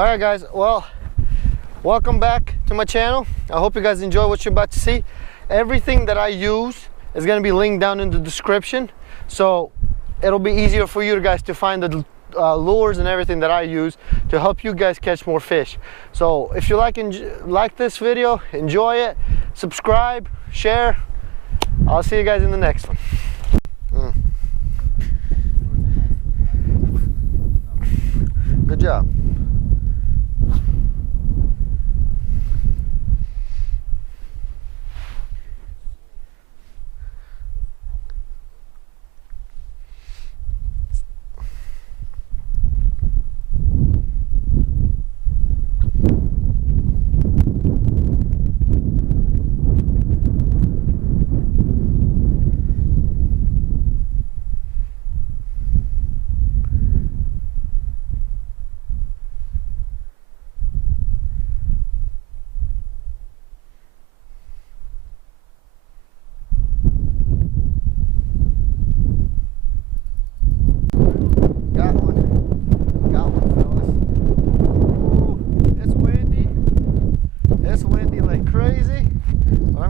All right, guys. Well, welcome back to my channel. I hope you guys enjoy what you're about to see. Everything that I use is going to be linked down in the description, so it'll be easier for you guys to find the lures and everything that I use to help you guys catch more fish. So if you like this video, enjoy it, subscribe, share. I'll see you guys in the next one. Good job.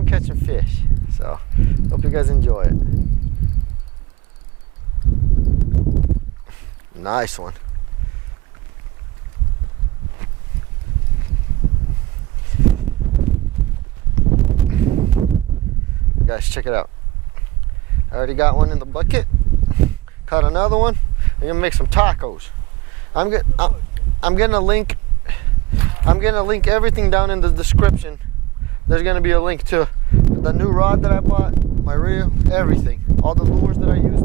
Catching fish, so hope you guys enjoy it. Nice one. Guys, check it out. I already got one in the bucket. Caught another one. I'm gonna make some tacos. I'm gonna link everything down in the description. There's gonna be a link to the new rod that I bought, my reel, everything, all the lures that I used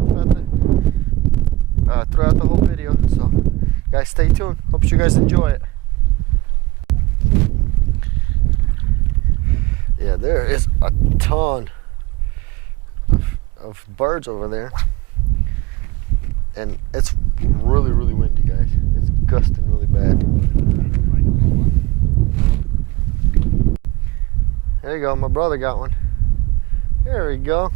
throughout the whole video. So, guys, stay tuned. Hope you guys enjoy it. Yeah, there is a ton of birds over there, and it's really, really windy, guys. It's gusting really bad. There you go, my brother got one. There we go.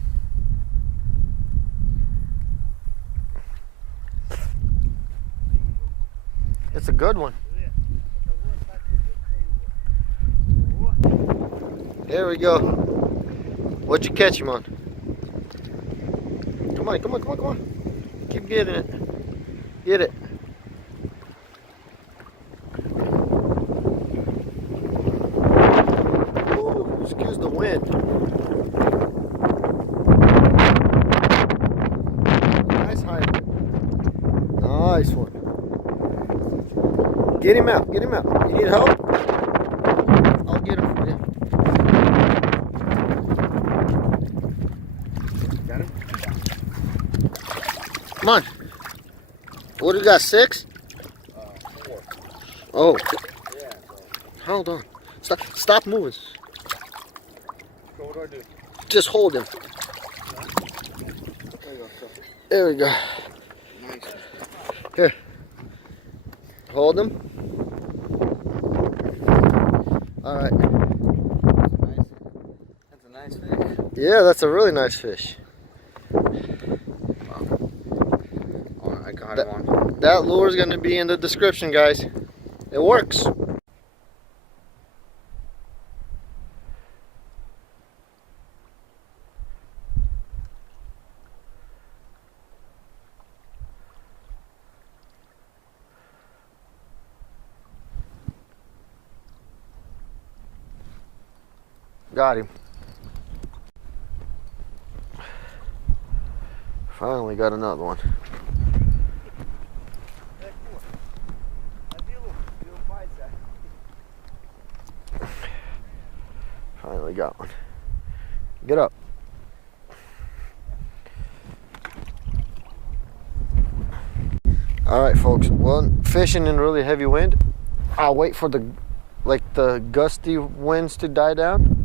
It's a good one. There we go. What'd you catch him on? Come on, come on, come on, come on. Keep getting it. Get it. Excuse the wind. Nice hybrid. Nice one. Get him out. Get him out. You need help? I'll get him for you. Got him? Come on. What do you got? 6? 4. Oh. Yeah. Hold on. Stop moving. So what do I do? Just hold him. There you go. There we go. Nice. Here. Hold him. Alright. That's a nice fish. Yeah, that's a really nice fish. Wow. Oh, I got him on. That lure is going to be in the description, guys. It works. Got him. Finally got another one. Finally got one. Get up. All right, folks. Well, fishing in really heavy wind. I'll wait for the gusty winds to die down.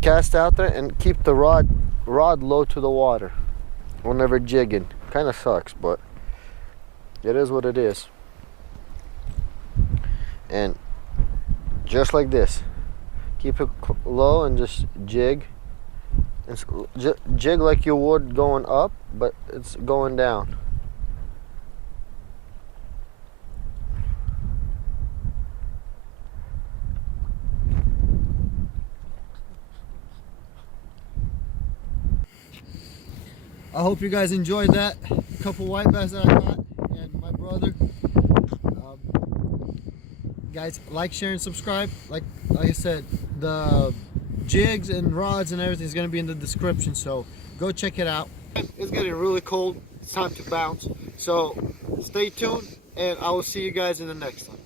Cast out there and keep the rod low to the water whenever jigging. Kind of sucks, but it is what it is. And just like this, keep it low and just jig. It's jig like you would going up, but it's going down. I hope you guys enjoyed that. A couple white bass that I caught, and my brother. Guys, like, share, and subscribe. Like I said, the jigs and rods and everything is going to be in the description, so go check it out. It's getting really cold. It's time to bounce. So stay tuned, and I will see you guys in the next one.